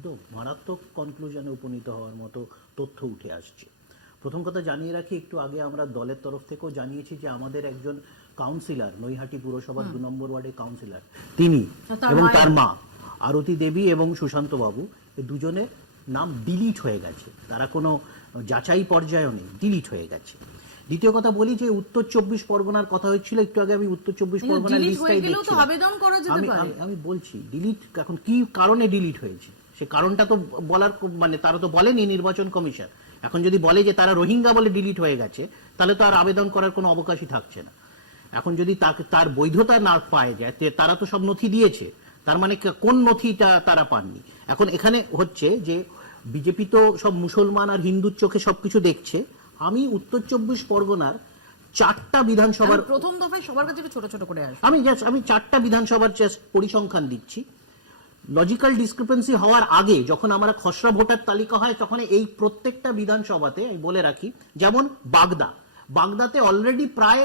একদম মারাত্মক কনক্লুশনে উপনীত হওয়ার মতো তথ্য উঠে আসছে। প্রথম কথা জানিয়ে রাখি, একটু আগে আমরা দলের তরফ থেকেও জানিয়েছি যে আমাদের একজন কাউন্সিলর, নৈহাটি পুরসভার 2 নম্বর ওয়ার্ডের কাউন্সিলর, তিনি এবং তার মা আরতি দেবী এবং সুশান্ত বাবু, এই দুজনের নাম ডিলিট হয়ে গেছে। তারা কোনো যাচাই পর্যায়েও নেই, ডিলিট হয়ে গেছে। দ্বিতীয় কথা বলি যে উত্তর 24 পরগনার কথা হচ্ছিল, একটু আগে আমি উত্তর 24 পরগনার লিস্টটাই দেখছি। আমি বলছি ডিলিট এখন কি কারণে ডিলিট হয়েছে, সে কারণটা তো বলার, মানে তারা তো বলেনি নির্বাচন কমিশন। এখন যদি বলে যে তারা রোহিঙ্গা বলে ডিলিট হয়ে গেছে, তাহলে তো আর আবেদন করার কোনো অবকাশই থাকছে না। এখন যদি তার বৈধতা না পায় যায়, তারা তো সব নথি দিয়েছে, তার মানে কোন নথিটা তারা পাননি। এখন এখানে হচ্ছে যে বিজেপি তো সব মুসলমান আর হিন্দুর চোখে সবকিছু দেখছে। আমি উত্তর 24 পরগনার 4টা বিধানসভার প্রথম দফায় সবার কাছে ছোট ছোট করে আসবে, আমি 4টা বিধানসভার পরিসংখ্যান দিচ্ছি। লজিক্যাল ডিসক্রিপেন্সি হওয়ার আগে যখন আমরা খসড়া ভোটার তালিকা হয়, তখন এই প্রত্যেকটা বিধানসভাতে আমি বলে রাখি, যেমন বাগদাতে অলরেডি প্রায়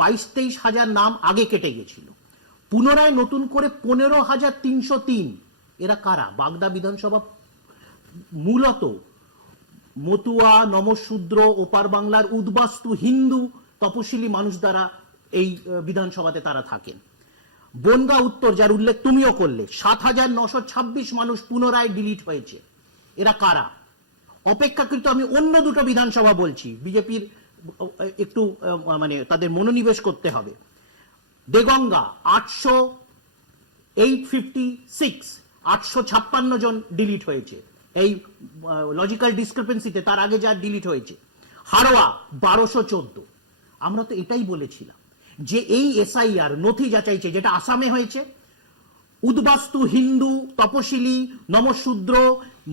22-23 হাজার নাম আগে কেটে গেছিল, পুনরায় নতুন করে 15,303। এরা কারা? বাগদা বিধানসভা মূলত মতুয়া, নমশূদ্র, ওপার বাংলার উদ্বাস্তু হিন্দু তপশিলি মানুষ দ্বারা এই বিধানসভাতে তারা থাকেন। বনগাঁ উত্তর, যার উল্লেখ তুমিও করলে, 7,926 মানুষ পুনরায় ডিলিট হয়েছে। এরা কারা? অপেক্ষাকৃত আমি অন্য দুটো বিধানসভা বলছি, বিজেপির একটু মানে তাদের মনোনিবেশ করতে হবে। দেগঙ্গা 856 জন ডিলিট হয়েছে এই লজিক্যাল ডিসক্রিপেন্সিতে, তার আগে যা ডিলিট হয়েছে। হাড়োয়া 1214। আমরা তো এটাই বলেছিলাম যে এই এসআইআর নথি যাচাইছে, যেটা আসামে হয়েছে, উদ্বাস্তু হিন্দু, তপশিলি, নমশূদ্র,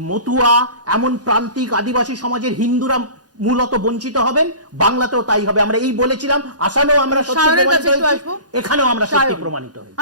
মতুয়া, এমন প্রান্তিক আদিবাসী সমাজের হিন্দুরা মূলত বঞ্চিত হবেন। বাংলাতেও তাই হবে, আমরা এই বলেছিলাম। আসামেও আমরা সত্যি প্রমাণিত হয়েছি, এখানেও আমরা সত্যি প্রমাণিত হয়েছি।